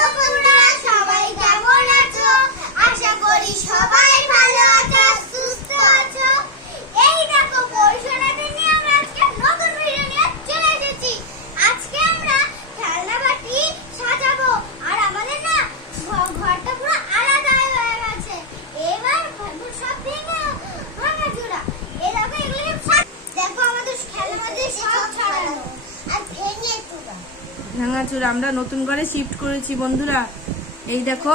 Bye. ভাঙাচুর আমরা নতুন ঘরে শিফট করেছি বন্ধুরা। এই দেখো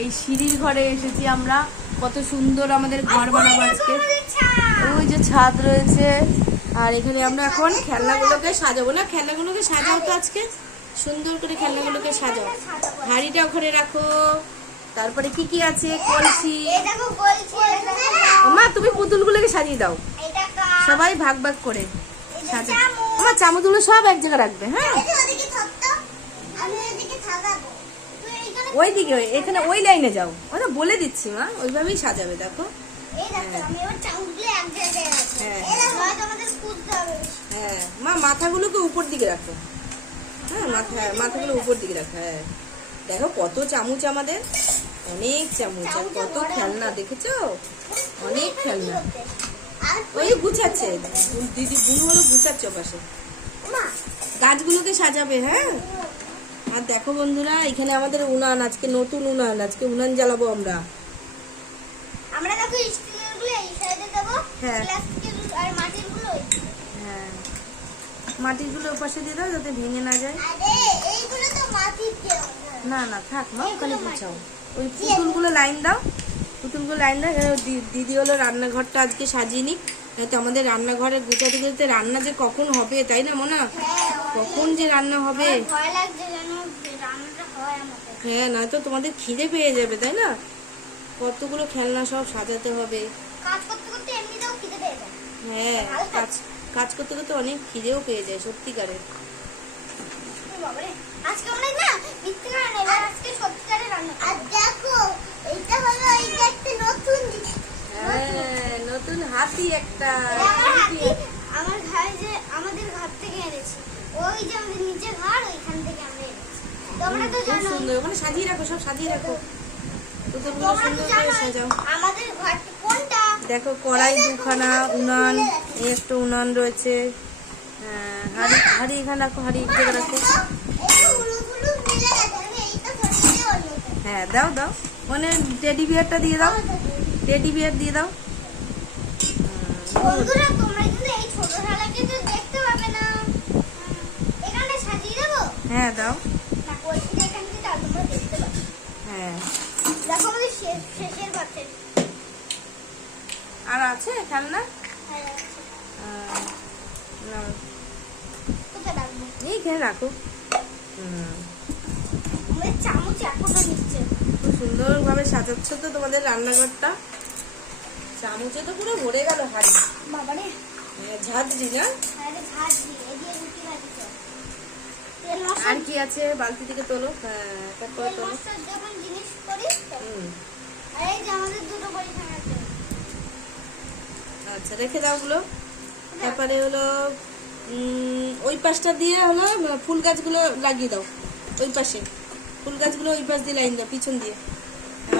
এই সিঁড়ির ঘরে এসেছি আমরা। কত সুন্দর আমাদের ঘর বানাবো আজকে। ওই যে ছাদ রয়েছে। আর এখানে আমরা এখন খেলনাগুলোকে সাজাবো না? খেলনাগুলোকে সাজাও তো আজকে। সুন্দর করে খেলনাগুলোকে সাজাও। হাড়িটা ওখানে রাখো। তারপরে কি কি আছে? কলসি। মা তুমি পুতুলগুলোকে সাজিয়ে দাও। সবাই ভাগ ভাগ করে সাজা আমার চামচগুলো সব এক জায়গায় রাখবে হ্যাঁ এই যে ওদিকে থাকতো আমি ওদিকে থাকাবো তুই এইখানে ওই দিকে ওই- এখানে ওই লাইনে যাও। ওটা বলে দিচ্ছি মা ওইভাবেই সাজাবে দেখো। হ্যাঁ। হ্যাঁ। মা মাথাগুলোকে উপর দিকে রাখো। হ্যাঁ মাথা মাথাগুলো উপর দিকে রাখো হ্যাঁ। দেখো কত চামচ আমাদের। অনেক চামচ আর কত খেলনা দেখেছ? অনেক খেলনা। ওই গুছাচ্ছে। দিদি বুনু হলো গুছাচ্ছে পাশে গাছগুলোকে সাজাবে হ্যাঁ? আর দেখো বন্ধুরা এখানে আমাদের উনান আজকে নতুন উনান আজকে উনান জ্বালাবো আমরা। আমরা দেখো স্টিলেরগুলো এই সাইডে দেবো হ্যাঁ। প্লাস্টিকের আর মাটিরগুলো ওই দিকে। হ্যাঁ মাটিগুলো ওপাশে দিয়ে দাও যাতে ভেঙে না যায়। আরে এইগুলো তো মাটির না না থাক মা ওখানে গুছাও। ওই পুতুলগুলো লাইন দাও পুতুলগুলো লাইন দাও এখানে দিদি হলো রান্নাঘরটা আজকে সাজিয়ে নিক। তো আমাদের রান্নাঘরে গুছাতে গুছাতে রান্না যে কখন হবে তাই না মনে? হ্যাঁ কখন যে রান্না হবে? ভয় লাগছে হয় হ্যাঁ নয়তো তোমাদের খিদে পেয়ে যাবে তাই না? কতগুলো খেলনা সব সাজাতে হবে। কাজ করতে করতে এমনিতেও খিদে পেয়ে যায়। হ্যাঁ কাজ। কাজ করতে করতে অনেক খিদেও পেয়ে যায় সত্যিকারের বাবারে, আজকে অনেক না মিথ্যে না আজকে সত্যিকারের রান্না আর দেখো এইটা হলো এইটা একটা নতুন হ্যাঁ নতুন হাতি একটা। আমার হাতি আমার ঘর যে আমাদের ঘর থেকে এনেছি। ওই যে আমাদের নিচে ঘর ওইখান থেকে আমরা এনেছি তোমরা তো খুব জানো সুন্দর ওখানে সাজিয়ে রাখো সব সাজিয়ে রাখো। পুতুলগুলো সুন্দর করে সাজাও। দেখো কড়াই দুখানা উনান এই একটা উনান রয়েছে। হ্যাঁ, হাড়ি হাড়ি এখানে রাখো হাড়ি রাখো। অন্যটা হ্যাঁ দাও দাও। মানে টেডি বিয়ারটা দিয়ে দাও। টেডি বিয়ার দিয়ে দাও। বন্ধুরা তোমরা কিন্তু এই ছোট শালা কিন্তু দেখতে পাবে না। এখানে সাজিয়ে দেবো? হ্যাঁ দাও না কলসিটা এখান থেকে দাও তোমরা দেখতে পাবে হ্যাঁ। দেখো আমাদের শেষের ঘরটা আর আছে খেলনা? হ্যাঁ, এইখানে রাখো। সুন্দরভাবে সাজাচ্ছ তো তোমাদের রান্নাঘরটা। চামচে তো পুরো ভরে গেল হাড়ি। বাবারে। হ্যাঁ, ঝাঁঝরি না? আরে ঝাঁজ দিয়ে এদিকে রুটি ভাজছে তেল মশলা আর কি আছে? বালতি থেকে তোলো। হ্যাঁ করে তেল। তোলো যখন জিনিস করি আর এই যে আমাদের দুটো পরীক্ষা আছে। আচ্ছা রেখে দাও ওগুলো। তারপরে হলো ওই পাশটা দিয়ে হলো ফুল গাছগুলো লাগিয়ে দাও। ওই পাশে। ফুল গাছগুলো ওই পাশ দিয়ে লাইন দাও পিছন দিয়ে।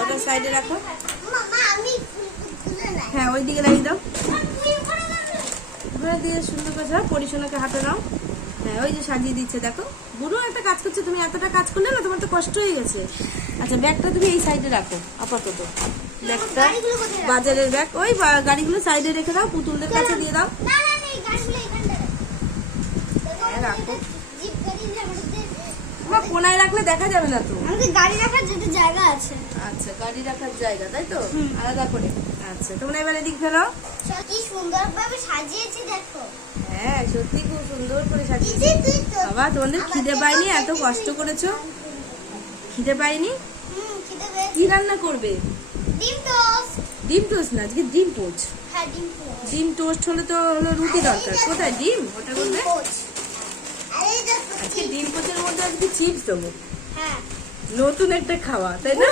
ওটা সাইডে রাখো। হ্যাঁ ওই দিকে লাগিয়ে দাও। ঘুরে দিয়ে সুন্দর করে পরিশোনাকে হাতে নাও। হ্যাঁ ওই যে সাজিয়ে দিচ্ছে দেখো। বুড়ো একটা কাজ করছে তুমি এতটা কাজ করলে না তোমার তো কষ্ট হয়ে গেছে। আচ্ছা ব্যাগটা তুমি এই সাইডে রাখো আপাতত। ব্যাগটা? বাজারের ব্যাগ ওই গাড়িগুলো সাইডে রেখে দাও পুতুলদের কাছে দিয়ে দাও। রাখো। হ্যাঁ, তোমার কোনায় রাখলে দেখা যাবে না তো। আমাদের গাড়ি রাখার যেটা জায়গা আছে। আচ্ছা গাড়ি রাখার জায়গা তাই তো? আলাদা করে। আচ্ছা তোমরা এবার এদিক ফেলো। কি সুন্দর ভাবে সাজিয়েছি দেখো। হ্যাঁ সত্যি খুব সুন্দর করে সাজিয়েছি। বাবা তোমাদের খিদে পাইনি এত কষ্ট করেছ? খিদে পাইনি কি রান্না করবে? ডিম টোস্ট। না আজকে ডিম পোচ। হ্যাঁ ডিম টোস্ট ডিম টোস্ট হলে তো হলো রুটি দরকার। কোথায় ডিম? ওটা করবে পোচ। আজকে ডিম পোচের মধ্যে আজকে চিপস দেবো। হ্যাঁ। নতুন একটা খাওয়া তাই না?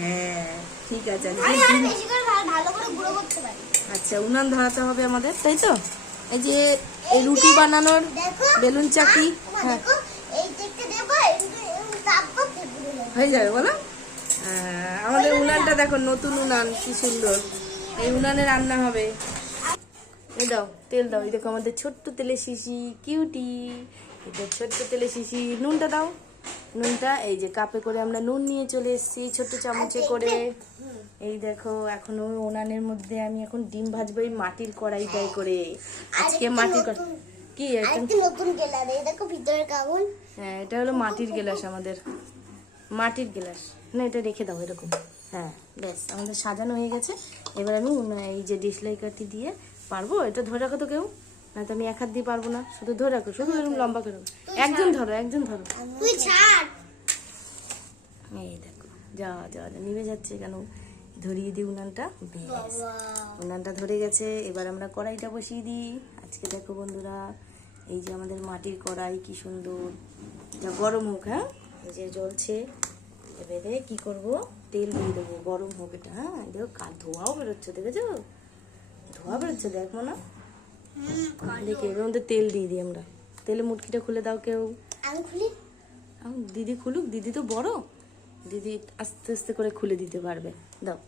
হ্যাঁ ঠিক আছে ভালো করে গুঁড়ো করতে পারি। আচ্ছা উনান ধরাতে হবে আমাদের তাই তো? এই যে এই রুটি বানানোর বেলুন চাকি হ্যাঁ। হয়ে যাবে বলো। আমাদের উনানটা দেখো নতুন উনান কি সুন্দর। এই উনানে রান্না হবে। এই দাও তেল দাও এই দেখো আমাদের ছোট্ট তেলে শিশি কিউটি। এটা ছোট্ট তেলে শিশি নুনটা দাও। নুনটা এই যে কাপে করে আমরা নুন নিয়ে চলে এসেছি ছোট্ট চামচে করে। এই দেখো এখন ওই উনানের মধ্যে আমি এখন ডিম ভাজবো এই মাটির কড়াই কড়াইটাই করে। আজকে মাটির কি নতুন গেলার এই দেখো ভিতরে কাবুন হ্যাঁ এটা হলো মাটির গ্লাস আমাদের। মাটির গ্লাস। না এটা রেখে দাও এরকম। হ্যাঁ ব্যাস আমাদের সাজানো হয়ে গেছে। এবার আমি এই যে ডিসলাইকারটি দিয়ে পারব। এটা ধরে রাখো তো কেউ। না তো আমি এক হাত দিয়ে পারব না। শুধু ধরে রাখো শুধু এরকম লম্বা করে একজন ধরো একজন ধরো। তুই ছাড়। এই দেখো যা যা যা নিভে যাচ্ছে কেন? ধরিয়ে দিই উনানটা। ব্যাস উনানটা ধরে গেছে এবার আমরা কড়াইটা বসিয়ে দিই। আজকে দেখো বন্ধুরা এই যে আমাদের মাটির কড়াই কি সুন্দর। যা গরম হোক হ্যাঁ? এই যে জ্বলছে। এবারে কি করব? তেল দিয়ে দেবো গরম হোক এটা হ্যাঁ? এই দেখো কা ধোঁয়াও বেরোচ্ছে দেখেছ? ধোঁয়া বেরোচ্ছে দেখো না? দেখি এবার মধ্যে তেল দিয়ে দিই আমরা। তেলে মুটকিটা খুলে দাও কেউ। আমি খুলি? দিদি খুলুক দিদি তো বড়। দিদি আস্তে আস্তে করে খুলে দিতে পারবে। দাও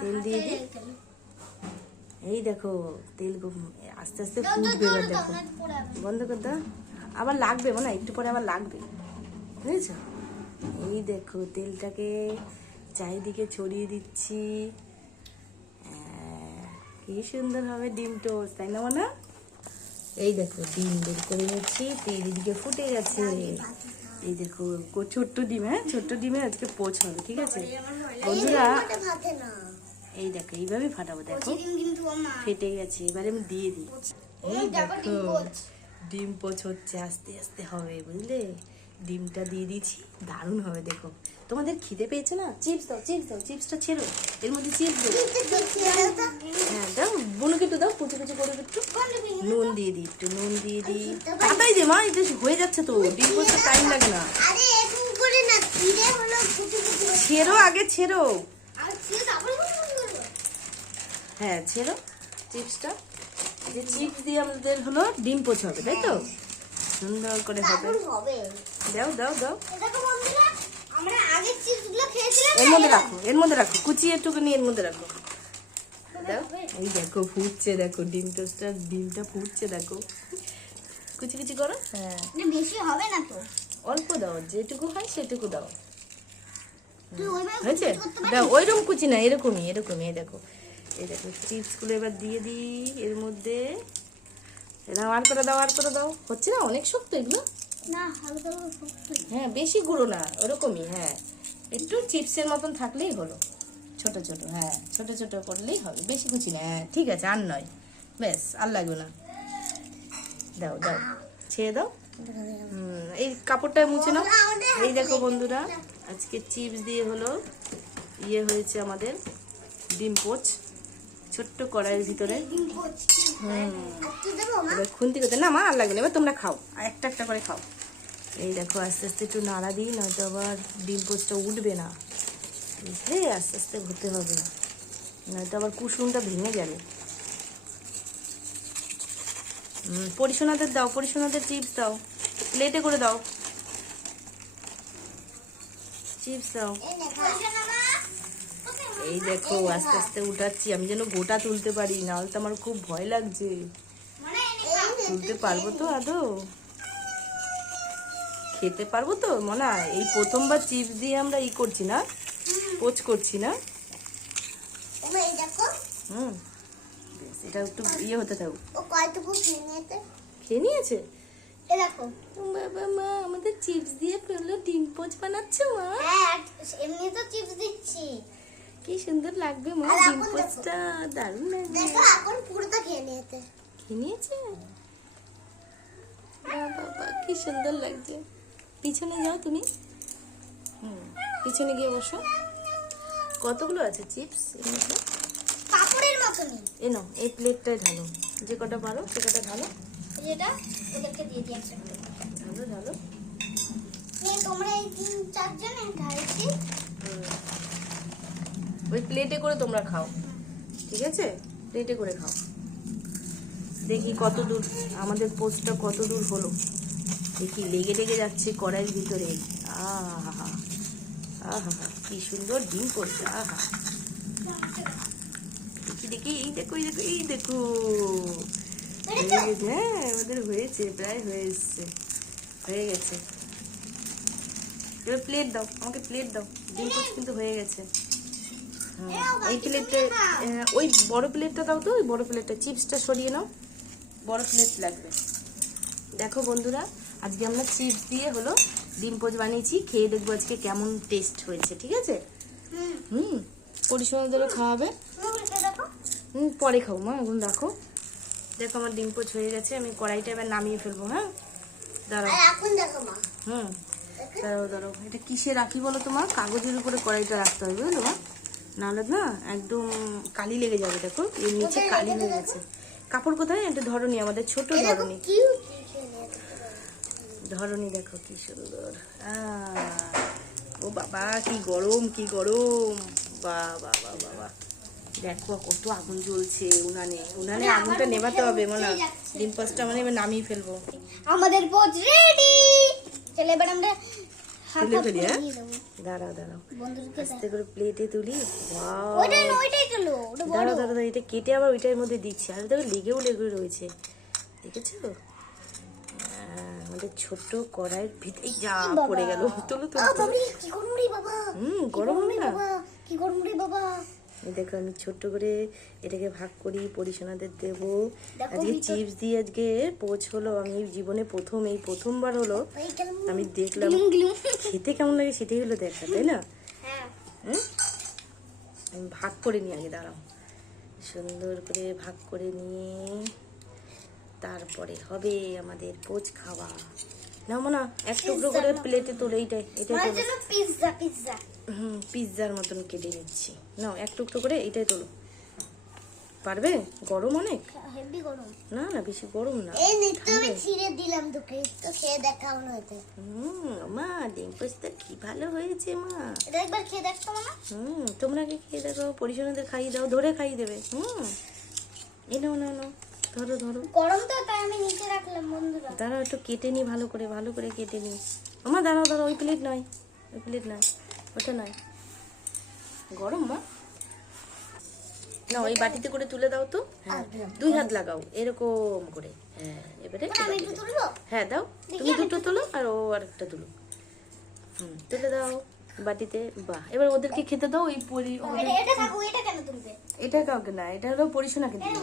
তেল দিয়ে দিই। এই দেখো তেল আস্তে আস্তে ফুটবে এবার দেখো। বন্ধ কর দাও। আবার লাগবে মানে একটু পরে আবার লাগবে। বুঝেছ? এই দেখো তেলটাকে চারিদিকে ছড়িয়ে দিচ্ছি। কি সুন্দর হবে ডিম টোস্ট তাই না মানে? এই দেখো ডিম বের করে নিচ্ছি তেল এদিকে ফুটে গেছে। এই দেখো ছোট্ট ডিম হ্যাঁ? ছোট্ট ডিমে আজকে পোচ হবে ঠিক আছে? বন্ধুরা এই দেখো এইভাবে ফাটাবো দেখো। ফেটে গেছে এবারে আমি দিয়ে দিই। এই দেখো। ডিম পোচ হচ্ছে আস্তে আস্তে হবে বুঝলে? ডিমটা দিয়ে দিচ্ছি দারুণ হবে দেখো। তোমাদের খিদে পেয়েছে না? চিপস দাও চিপস দাও চিপসটা ছেড়ো। এর মধ্যে চিপস দেবো। হ্যাঁ দাও বনুকে একটু দাও কুচি কুচি করে একটু। নুন দিয়ে দিই একটু নুন দিয়ে দিই। তাড়াতাড়ি দে মা এটা হয়ে যাচ্ছে তো ডিম পোচটা টাইম লাগে না। আরে এরকম করে না ছিঁড়ে আগে ছেড়ো। হ্যাঁ ছেড়ো চিপসটা যে চিপস দিয়ে আমাদের হলো ডিম পোচ হবে তাই তো? সুন্দর করে হবে। দাও দাও দাও। এর মধ্যে রাখো এর মধ্যে রাখো। কুচিয়ে একটুখানি এর মধ্যে রাখো। দাও। এই দেখো ফুটছে দেখো ডিম টোস্টটা ডিমটা ফুটছে দেখো। কুচি কুচি করো? হ্যাঁ। না, বেশি হবে না তো। অল্প দাও যেটুকু হয় সেটুকু দাও। হয়েছে? দাও ওইরকম কুচি না এরকমই এরকমই এই দেখো। এই দেখো চিপসগুলো এবার দিয়ে দিই এর মধ্যে। দাও আর করে দাও আর করে দাও। হচ্ছে না অনেক শক্ত এগুলো? না হালকা হালকা শক্ত। হ্যাঁ বেশি গুঁড়ো না ওরকমই হ্যাঁ। একটু চিপসের মতন থাকলেই হলো। ছোট ছোট হ্যাঁ ছোট ছোট করলেই হবে বেশি কুচি না। হ্যাঁ ঠিক আছে আর নয়। ব্যাস আর লাগবে না। দাও দাও ছেড়ে দাও। এই কাপড়টা মুছে নাও। এই দেখো বন্ধুরা আজকে চিপস দিয়ে হলো ইয়ে হয়েছে আমাদের ডিম পোচ। ছোট্ট কড়াইয়ের ভিতরে। খুন্তি করতে না মা আর লাগবে না। এবার তোমরা খাও। আর একটা একটা করে খাও। এই দেখো আস্তে আস্তে একটু নাড়া দিই নয়তো আবার ডিম পোস্টটা উঠবে না। বুঝলে আস্তে আস্তে হতে হবে। নয়তো আবার কুসুমটা ভেঙে যাবে। হুম, পরিশোনাদের দাও পরিশোনাদের চিপস দাও। প্লেটে করে দাও। চিপস দাও। এই দেখো, আস্তে আস্তে উঠাচ্ছি, আমি যেন গোটা তুলতে পারি, নাহলে তো আমার খুব ভয় লাগছে। তুলতে পারব তো, আদৌ? খেতে পারব তো, মনা? এই প্রথমবার চিপস দিয়ে আমরা ই করছি না? কোচ করছি না? হুম। এটা একটু ইয়ে হতে থাকুক। খেয়ে নিয়েছে? মা, আমাদের চিপস দিয়ে পেল, ডিম পোচ বানাচ্ছে, মা? হ্যাঁ এমনি তো চিপস দিচ্ছি। কি সুন্দর লাগবে মা? আর ডিম এখন দেখো। পোচটা দারুণ লাগবে। দেখো এখন পুরোটা খেয়ে নিয়েছে। খেয়ে নিয়েছে? বাবা কি সুন্দর লাগছে। পিছনে যাও তুমি। হুম পিছনে গিয়ে বসো। কতগুলো আছে? চিপস কাপড়ের মতনই। এ নাও এই প্লেটটাই ঢালো। যে কটা পারো সে কটা ঢালো। এটা ওদেরকে দিয়ে দিই একসাথে। ঢালো ঢালো। তোমরা এই তিন চারজন হুম। ওই প্লেটে করে তোমরা খাও। ঠিক আছে? প্লেটে করে খাও। দেখি কত দূর, আমাদের পোস্টটা কত দূর হলো। দেখি, লেগে লেগে যাচ্ছে কড়াইয়ের ভিতরে। আহা আহা, কি সুন্দর ডিম পড়ছে আহা। দেখি দেখি, এই দেখো এই দেখো এই দেখো। হ্যাঁ আমাদের হয়েছে, প্রায় হয়ে এসছে, হয়ে গেছে। এবার প্লেট দাও, আমাকে প্লেট দাও। ডিম কিন্তু হয়ে গেছে। এই প্লেটে ওই বড় প্লেটটা দাও তো ওই বড় প্লেটটা চিপসটা সরিয়ে নাও। বড় প্লেট লাগবে। দেখো বন্ধুরা আজকে আমরা চিপস দিয়ে হলো ডিম পোচ বানিয়েছি খেয়ে দেখব আজকে কেমন টেস্ট হয়েছে ঠিক আছে? হুম। পরিশ্রম ধরে খাওয়াবে। হুম পরে খাও মা এখন রাখো দেখো আমার ডিম পোচ হয়ে গেছে আমি কড়াইটা এবার নামিয়ে ফেলব হ্যাঁ? দাঁড়াও। এখন দেখো মা। হুম দাঁড়াও দাঁড়াও। এটা কিসে রাখি বলো তোমার কাগজের উপরে কড়াইটা রাখতে হবে বুঝলো মা? নাহলে না একদম কালি লেগে যাবে দেখো। এর নিচে কালি হয়ে গেছে। কাপড় কোথায়? এটা ধরনি আমাদের ছোট ধরনি। ধরনি দেখো কি সুন্দর। ও বাবা কি গরম কি গরম। বাবা বাবা বাবা দেখো কত আগুন জ্বলছে উনানে। উনানে মানে আগুনটা নেভাতে হবে মনে। ডিম পাঁচটা মানে এবার নামিয়ে ফেলব। আমাদের পোজ রেডি! চলে এবার আমরা তুলে ফেলি, হ্যাঁ? দাঁড়াও দাঁড়াও। আস্তে করে প্লেটে তুলি। দাঁড়াও দাঁড়াও এটা কেটে আবার ওইটার মধ্যে দিচ্ছি। আর দেখো লেগেও লেগে রয়েছে। দেখেছ? আমাদের ছোট্ট কড়াইয়ের ভিতরে যা পড়ে গেল। তুলো তুলো হুম গরম না। কি গরম রে বাবা। দেখো আমি ছোট্ট করে এটাকে ভাগ করি পরিশোনাদের দেবো। আজকে চিপস দিয়ে আজকে পোচ হলো আমি জীবনে প্রথম এই প্রথমবার হলো আমি দেখলাম খেতে কেমন লাগে সেটাই হলো দেখা তাই না? হ্যাঁ। আমি ভাগ করে নিই আগে দাঁড়াও। সুন্দর করে ভাগ করে নিয়ে তারপরে হবে আমাদের পোচ খাওয়া। না না এক টুকরো করে প্লেটে তোলে পিৎজা পিৎজা হুম পিৎজার মতন কেটে নিচ্ছি। নাও এক টুকরো করে এইটাই তোলো। পারবে? গরম অনেক? হেভি গরম। না না বেশি গরম না। এই নিত্য আমি ছিঁড়ে দিলাম তোকে তো খেয়ে হুম মা ডিম কি ভালো হয়েছে মা। এটা একবার খেয়ে না হুম তোমরা আগে খেয়ে দেখো পরিশোনাদের খাইয়ে দাও ধরে খাইয়ে দেবে। হুম। এ নাও নাও নাও। ধরো ধরো। গরম তো তাই আমি নিচে রাখলাম বন্ধুরা। দাঁড়াও একটু কেটে নি ভালো করে ভালো করে কেটে নি। আমার দাঁড়াও দাঁড়াও ওই প্লেট নয় ওই প্লেট নয় ওটা নয়। গরম মা। না ওই বাটিতে করে তুলে দাও তো। হ্যাঁ দুই হাত লাগাও এরকম করে। হ্যাঁ এবারে হ্যাঁ দাও। তুমি দুটো তোলো আর ও আরেকটা তুলো হুম তুলে দাও। বাটিতে বাহ। এবার ওদেরকে খেতে দাও ওই পরি এটা কাউকে না এটা হলো পরিশোনাকে দিও।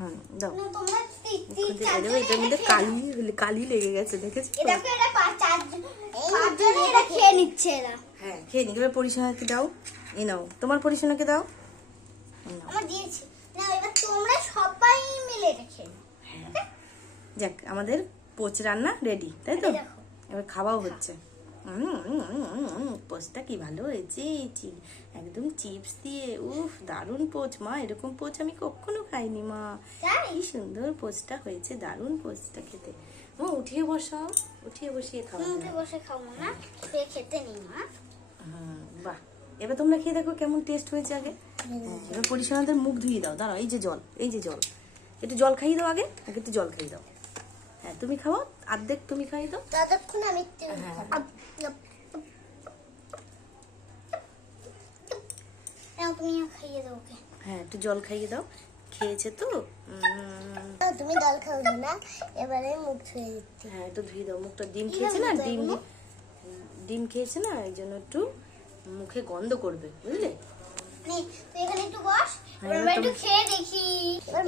হুম দাও। এটার মধ্যে কালি কালি লেগে গেছে দেখেছ? এ খেয়ে নিচ্ছে এরা। হ্যাঁ খেয়ে এবার পরিশোনাকে দাও। এই নাও। তোমার পরিশোনাকে দাও। আমার দিয়েছি। না এবার তোমরা সবাই মিলে এটা খেয়ে হ্যাঁ। যাক আমাদের পোচ রান্না রেডি তাই তো? এবার খাওয়াও হচ্ছে। পোচটা কি ভালো হয়েছে? একদম চিপস দিয়ে উফ দারুণ পোচ মা এরকম পোচ আমি কখনো খাইনি মা। কি সুন্দর পোচটা হয়েছে দারুণ পোচটা খেতে। ও উঠিয়ে বসাও উঠিয়ে বসিয়ে মুখে যায়। বসে খাও না খেতে নেই মা। বাহ। এবার তোমরা খেয়ে দেখো কেমন টেস্ট হয়েছে আগে। এবার পরিষ্কারদের মুখ ধুয়ে দাও দাঁড়াও এই যে জল এই যে জল। একটু জল খাইয়ে দাও আগে আগে একটু জল খাইয়ে দাও। হ্যাঁ তুমি খাও অর্ধেক তুমি খাইয়ে দাও। ততক্ষণ আমি হ্যাঁ। খাব। খাইয়ে দাও ওকে। হ্যাঁ একটু জল খাইয়ে দাও। খেয়েছে তো? তুমি জল খাওনি না এবারে মুখ ধুয়ে দিচ্ছি। হ্যাঁ একটু ধুয়ে দাও। মুখটা ডিম খেয়েছে না? ডিম ডিম খেয়েছে না? এই জন্য একটু মুখে গন্ধ করবে বুঝলে? এখানে একটু বস। হ্যাঁ, একটু খেয়ে দেখি।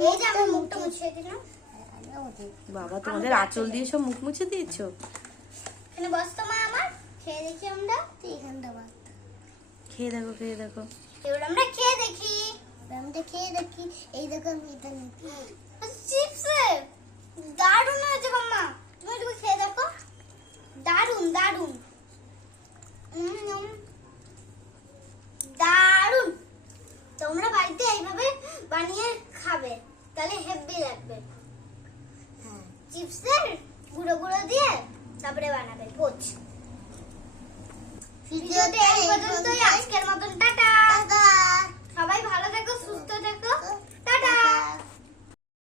এই যে মুখটা মুছে দিলাম বাবা তোমাদের আঁচল দিয়ে সব মুখ মুছে দিয়েছ? এখানে বস খেয়ে দেখি আমরা এখানটা খেয়ে দেখো খেয়ে দেখো। এবার আমরা খেয়ে দেখি। আমরা খেয়ে দেখি। এই দেখো আমি এটা নিচ্ছি চিপস। দারুণ হয়েছে মাম্মা।